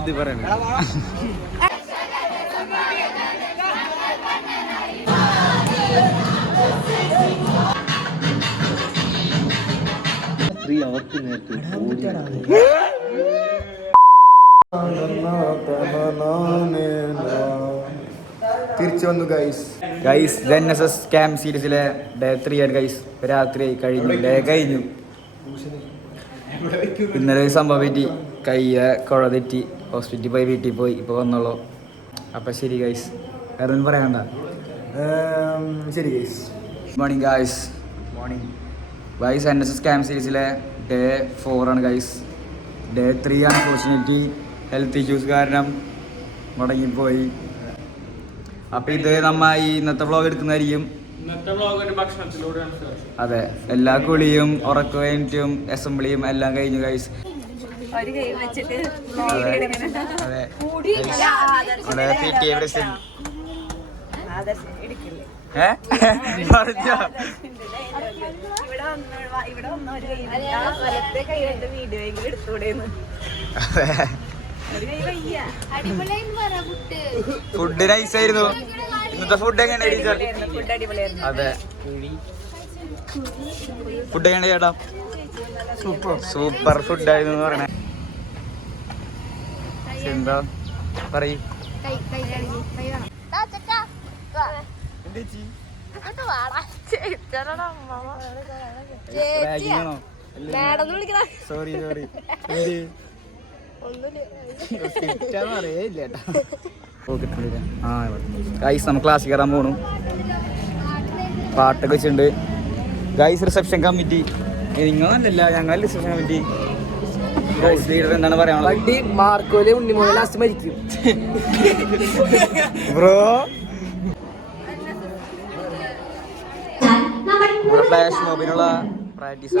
ഇത് പറയണ തിരിച്ചു വന്നു ഗൈസ് NSS ക്യാമ്പ് സീരീസിലെ ഡേ 3 ആണ് ഗൈസ്. രാത്രി കഴിഞ്ഞു, ഡേ കഴിഞ്ഞു. ഇന്നലെ സംഭവം പറ്റി, കയ്യ കുഴ തെറ്റി ഹോസ്പിറ്റലിൽ പോയി, വീട്ടിൽ പോയി, ഇപ്പോൾ വന്നോളൂ. അപ്പം ശരി ഗൈസ്, വേറെ ഒന്നും പറയാണ്ട. ശരി guys. Morning guys, morning guys. NSS camp സീരീസിലെ ഡേ 4 ആണ് guys. Day 3 unfortunately health issues കാരണം മുടങ്ങിപ്പോയി. അപ്പം ഇത് നമ്മ ഈ ഇന്നത്തെ വ്ളോഗ് എടുക്കുന്നതായിരിക്കും. അതെ, എല്ലാ കുളിയും ഉറക്കവും അസംബ്ലിയും എല്ലാം കഴിഞ്ഞു ഗൈസ്. ഫുഡ് നൈസായിരുന്നു. ഇന്നത്തെ ഫുഡ് എങ്ങനെ? അതെ, ഫുഡ് എങ്ങനെ ചേട്ടാ? സൂപ്പർ ഫുഡായിരുന്നു എന്ന് പറയണേ. എന്താ പറയൂ? സോറി ഗൈസ്, നമ്മൾ ക്ലാസ്സിൽ കയറാൻ പോണു. പാട്ടൊക്കെ വെച്ചിട്ടുണ്ട് ഗൈസ്. റിസപ്ഷൻ കമ്മിറ്റി നിങ്ങളല്ല, ഞങ്ങൾ റിസപ്ഷൻ കമ്മിറ്റി. ലീഡർ എന്താണ് പറയാനുള്ളത്? മാർക്കോലെ ഉണ്ണിമോനെ ലാസ്റ്റ് മരിക്കും ബ്രോ. ഫ്ലാഷ് മോബിനുള്ള പ്രാക്ടീസ്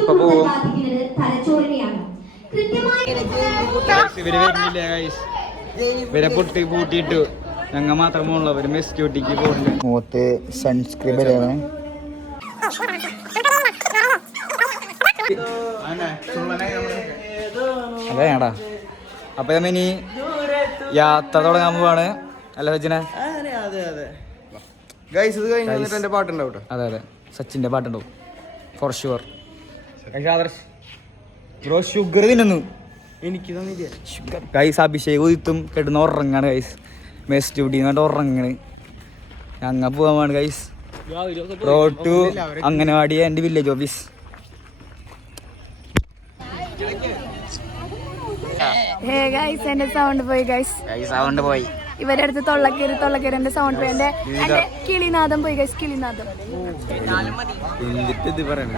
ഇപ്പൊ പോവും. ഇവര് വരുന്നില്ല ഗൈസ്, ഇവരെ പൂട്ടിയിട്ട് ഞങ്ങൾ മാത്രമുള്ള ഒരു മെസ് ഡ്യൂട്ടിക്ക് പോകുന്നുണ്ട്. മുഖത്ത് സൺസ്ക്രീൻ വരെയാണ്. അതെയാടാ. അപ്പൊ ഇനി യാത്ര തുടങ്ങാൻ പോവാണ്. അല്ല സച്ചിനെ? അതെ അതെ, സച്ചിന്റെ പാട്ടുണ്ടാവും ഫോർ ഷുവർ. ബ്രോ ഷുഗർ തിന്നുന്നു. എനിക്ക് ഷുഗർ ഗൈസ്. അഭിഷേക് ഉദിത്തും കിടന്ന് ഉറങ്ങാണ് ഗൈസ്. മെസ് ഡ്യൂട്ടി എന്നിട്ട് ഉറങ്ങണ്. ഞങ്ങൾ പോവാണ് guys. Road to anganwadi and village office. എന്റെ സൗണ്ട് പോയി ഗൈസ്. സൗണ്ട് പോയി. ഇവരുടെ അടുത്ത് തൊള്ളക്കേരി എന്റെ സൗണ്ട് പോയി. എന്റെ കിളിനാദം പോയി ഗൈസ്, കിളിനാദം. ഇത് പറയണ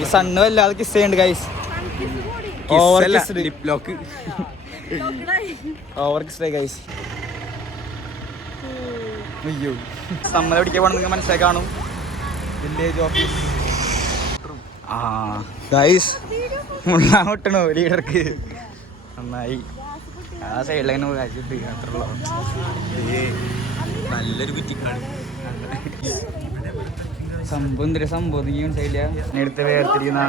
ഈ സണ്ണ് വല്ലാതെ കിസ് ചെയ്യുന്നുണ്ട് ഗൈസ്. Over kiss guys. അയ്യോ, നമ്മളെ പിടിക്കാൻ പോകണം. നിങ്ങൾ മനസ്സിലാക്കി കാണും. Village office. ആ ഗൈസ്, മുള്ളാൻ മുട്ടണോ ലീഡർക്ക്? നന്നായി. ആ സൈഡിലങ്ങനെ കാഴ്ചിട്ട് അത്രയുള്ളൂ. നല്ലൊരു കുറ്റിക്കാണ് സംഭവം. എന്തൊരു സംഭവം നീ മനസ്സിലായില്ല. എടുത്ത് വേർതിരിക്കുന്ന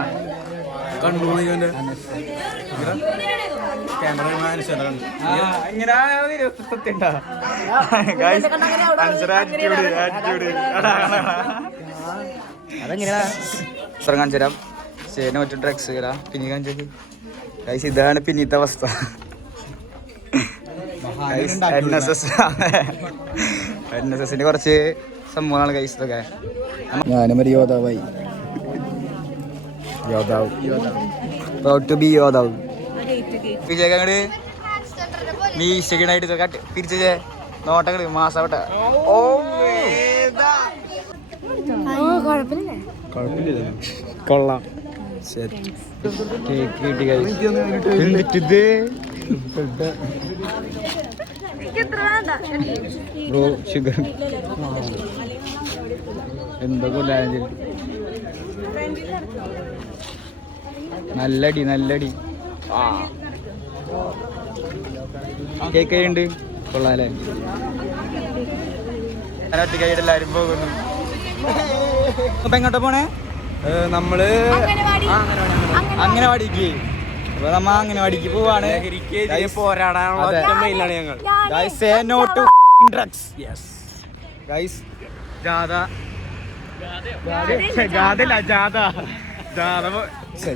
അതെങ്ങനെയാ കാണിച്ചു തരാം. ചേനെ മറ്റു ഡ്രഗ്സ് കയറാ പിന്നെ കാണിച്ചു ഗൈസ്. ഇതാണ് പിന്നീത്തെ അവസ്ഥ. NSSന്റെ കുറച്ച് സംഭവങ്ങളാണ് ഗൈസ് ഇതൊക്കെ. ഞാനും ഒരു യോദ്ധാവായി. യോദ്ധാവ് പ്രൗഡ് ടു ബി യോദ്ധാവ്. അങ്ങോട്ട് മീശകനായിട്ട് തിരിച്ചേ നോട്ടങ്ങള് മാസാവട്ടെ. ഓ കൊള്ളാം. കേക്ക് കിട്ടി എന്നിട്ടിത് ബ്രോ ഷുഗർ എന്തൊക്കെ നല്ലടി നല്ലടി. ആ കേക്ക് ഉണ്ട് കൊള്ളാല്ലേ. ഒറ്റ കൈയുടെ എല്ലാവരും പോകുന്നു. അപ്പൊ എങ്ങോട്ടാ പോണേ? നമ്മള് അംഗനവാടിക്ക്. അപ്പൊ നമ്മ അംഗനവാടിക്ക് പോവാണ്. പോരാടാനുള്ള മെയിലാണ് ഞങ്ങൾ.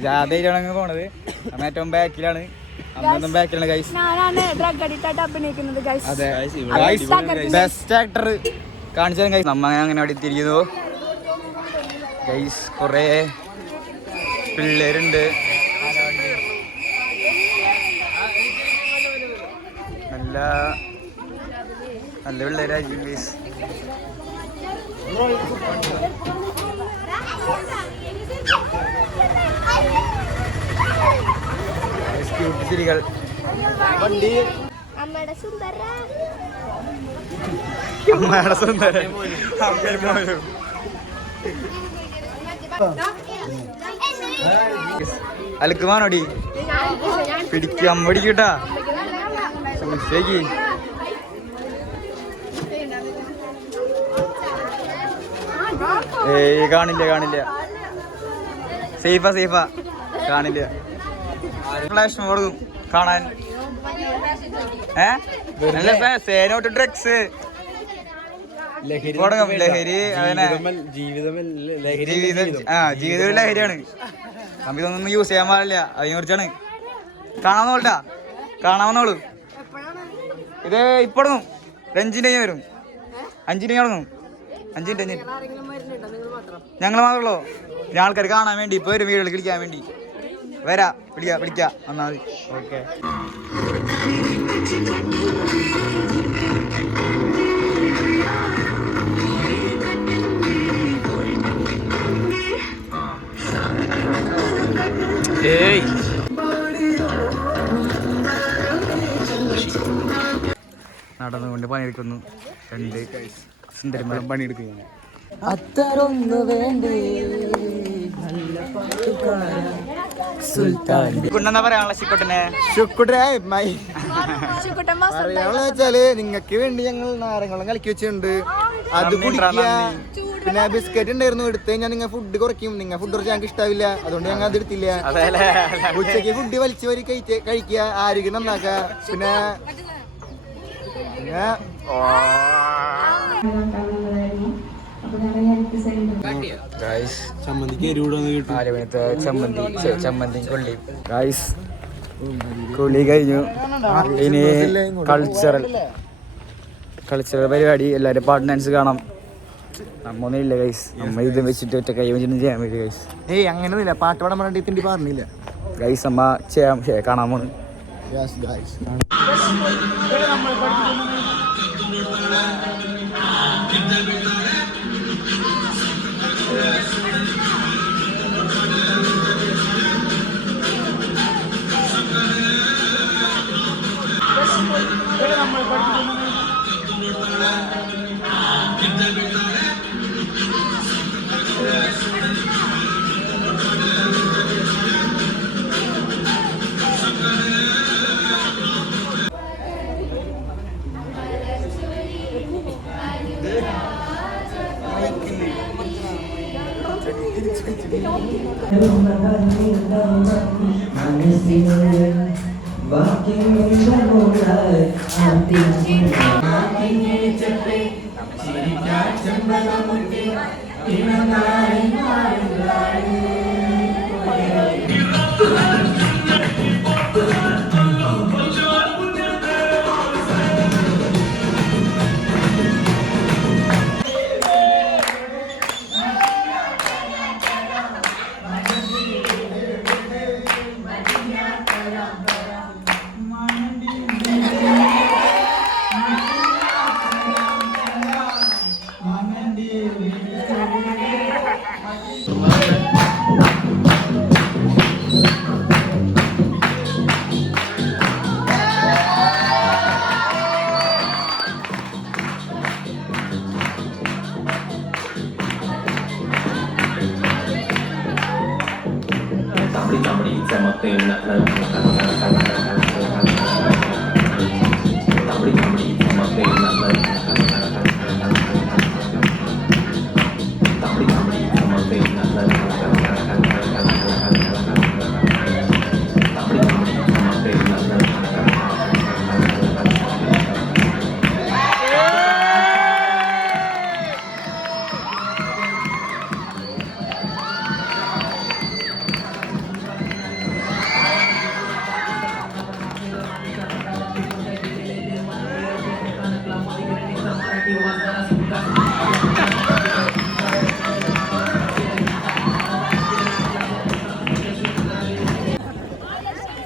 ജാഥയിലാണ് പോണത്. അമ്മ ഏറ്റവും ബാക്കിലാണ്. അമ്മ ബാക്കിലാണ് ഗൈസ്. ബെസ്റ്റ് ആക്ടർ കാണിച്ചാലും ഗൈസ്. നമ്മ അംഗനവാടി തിരിക്കുന്നു ഗൈസ്. കൊറേ പിള്ളേരുണ്ട്. നല്ല നല്ല പിള്ളേരായിരിക്കും ഗൈസ്. ചിരികൾ വണ്ടി അമ്മയുടെ സുന്ദര അലക്കുമാനോടി പിടിക്കും. അമ്മ പിടിക്കൂട്ടാ. ശരി ഏയ് കാണില്ല. സേഫാ കാണില്ല. ഫ്ലാഷ് മോഡും കാണാൻ. സേനോട്ട് ഡ്രഗ്സ് ലഹരി ജീവിതം ലഹരിയാണ്. നമ്മ ഇതൊന്നും യൂസ് ചെയ്യാൻ പാടില്ല. അതിനെ കുറിച്ചാണ്. കാണാവുന്നോളൂ. ഇത് ഇപ്പടങ്ങും. 5 മിനിറ്റ് വരും. 5 മിനിറ്റ് തുടങ്ങും. 5 മിനിറ്റ് ഞങ്ങൾ മാത്രമല്ലോ. ആൾക്കാർ കാണാൻ വേണ്ടി ഇപ്പൊ വരും. വീടുകളിൽ കളിക്കാൻ വേണ്ടി വിളിക്കാം എന്നാ മതി. ഓക്കെ. ഏയ് നടന്നുകൊണ്ട് പണിയെടുക്കുന്നു. 2 സുന്ദരന്മാരും പണിയെടുക്കുന്നു. അത്തരൊന്നു വേണ്ടി പറയാനുള്ള വെച്ചാല് നിങ്ങക്ക് വേണ്ടി ഞങ്ങൾ നാരങ്ങളും കലക്കി വെച്ചിട്ടുണ്ട്. അത് കുടിക്കുക. പിന്നെ ബിസ്ക്കറ്റ് ഉണ്ടായിരുന്നു, എടുത്ത് ഞാൻ നിങ്ങൾ ഫുഡ് കുറയ്ക്കും. നിങ്ങൾ ഫുഡ് കുറച്ച് ഞങ്ങൾക്ക് ഇഷ്ടാവില്ല, അതുകൊണ്ട് ഞങ്ങൾ അത് എടുത്തില്ല. ഉച്ചക്ക് ഫുഡ് വലിച്ചു വരി കഴിക്കുക, ആരോഗ്യം നന്നാക്കുക. പിന്നെ കുളി കഴിഞ്ഞു. ഇനി കൾച്ചറൽ പരിപാടി. എല്ലാവരും പാട്ട് ഡാൻസ് കാണാം. നമ്മൊന്നും ഇല്ല ഗൈസ്. നമ്മ ഇത് വെച്ചിട്ട് ഒറ്റ കൈ വെച്ചിട്ട് ചെയ്യാൻ വേണ്ടി ഗൈസ്. ഏയ് അങ്ങനെയൊന്നുമില്ല. പാട്ട് പാടാൻ വേണ്ടി പറഞ്ഞില്ല ഗൈസ്. നമ്മ കാണാൻ പോണ്.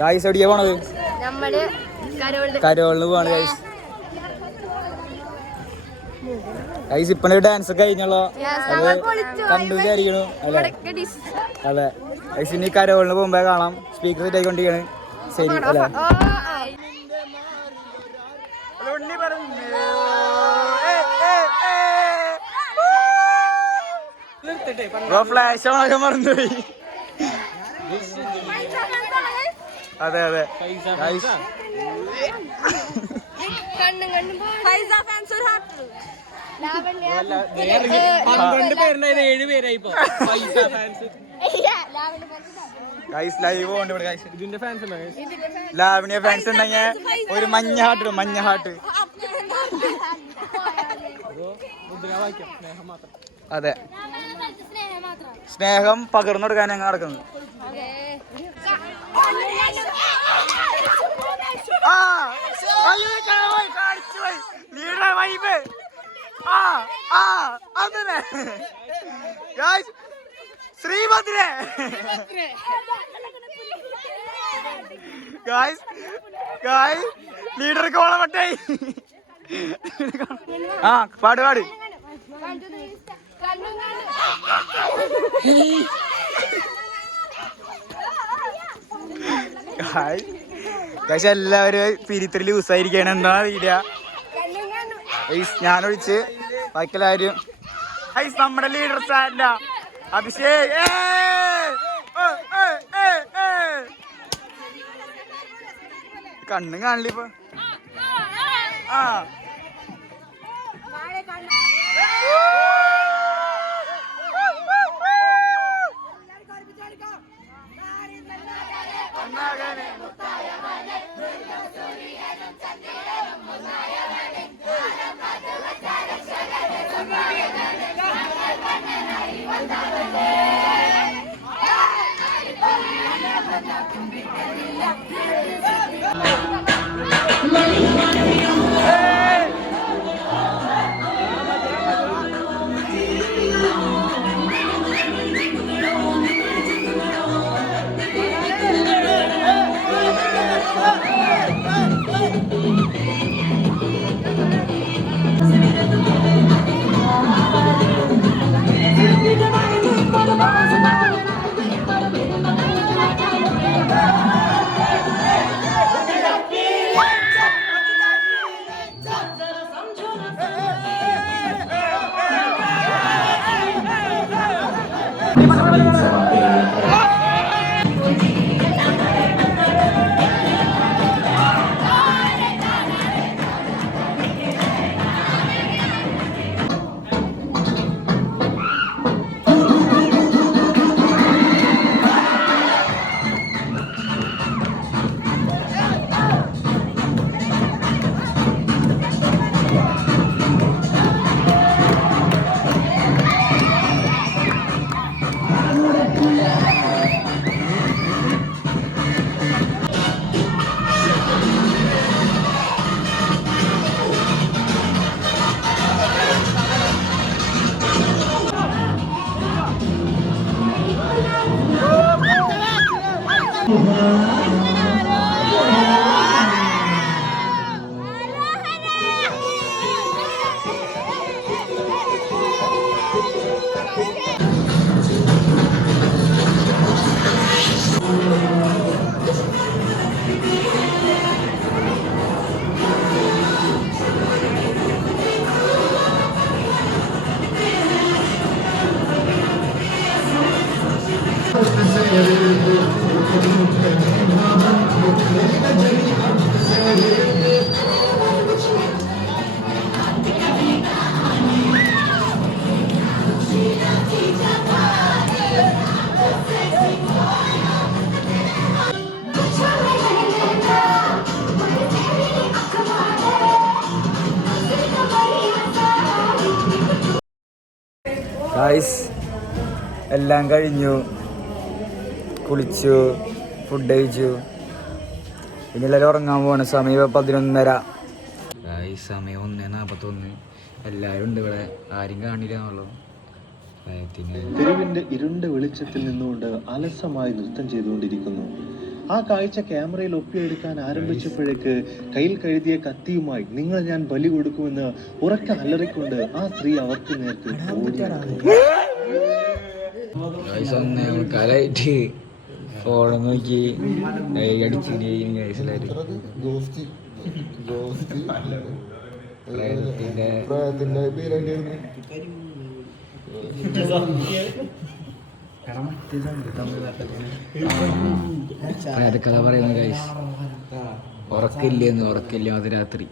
ഗായ്സ് എവിടെയാ പോണത്? കരോളിന് പോവാണ് ഗൈസ്. ഗൈസ് ഇപ്പഴേ ഡാൻസ് ഒക്കെ കഴിഞ്ഞല്ലോ, അത് കണ്ടു വിചാരിക്കണു അല്ലേ? അതെ ഗൈസ്, ഇനി കരോളിന് പോകുമ്പോ കാണാം. സ്പീക്കർ സെറ്റ് ആയിക്കൊണ്ടിരിക്കണ്. ശരി അല്ലേ? ഫ്ലാഷ് ഓണൊക്കെ മറന്നുപോയി. അതെ അതെ ലൈവ് പോകണ്ട ഇവിടെ. ലാവണ്യ ഫാൻസ് ഉണ്ടെങ്കിൽ ഒരു മഞ്ഞ ഹാർട്ട് ഇടും, മഞ്ഞ ഹാർട്ട്. അതെ, സ്നേഹം പകർന്നു കൊടുക്കാൻ ഞങ്ങൾ നടക്കുന്നത്. ശ്രീഭദ്രേ ലീഡർ കോളമട്ടേ. ആ പാട് പാട്. എല്ലാവരും പിരിത്തിരി ലൂസായിരിക്കാണ്. എന്താ അറിയില്ല. ഞാനൊഴിച്ച് ബാക്കിയെല്ലാവരും നമ്മുടെ ലീഡർ സാറിന്റെ അഭിഷേക് കണ്ണും കാണില്ല ഇപ്പൊ. ആ ഗായ്സ് എല്ലാം കഴിഞ്ഞു, കുളിച്ചു, ഫുഡ് കഴിച്ചു, ഇനി എല്ലാവരും ഉറങ്ങാൻ പോവാണ്. സമയം 11:30. ഗായ്സ് സമയം 1:41. എല്ലാവരും ഉണ്ട് ഇവിടെ, ആരും കാണില്ലാന്നുള്ളൂ. തെരുവിന്റെ ഇരുണ്ട വെളിച്ചത്തിൽ നിന്നുകൊണ്ട് അലസമായി നൃത്തം ചെയ്തുകൊണ്ടിരിക്കുന്നു ആ കാഴ്ച ക്യാമറയിൽ ഒപ്പിയെടുക്കാൻ ആരംഭിച്ചപ്പോഴേക്ക് കയ്യിൽ കരുതിയ കത്തിയുമായി നിങ്ങൾ ഞാൻ ബലി കൊടുക്കുമെന്ന് ഉറക്കെ അലറിക്കൊണ്ട് ആ സ്ത്രീ അവർക്ക് നേർക്ക് ഓടി. കലായിട്ട് ഫോൺ നോക്കി അടിച്ചിട്ട് കഥ പറയുന്ന ഗൈസ്. ഉറക്കില്ല അത് രാത്രി.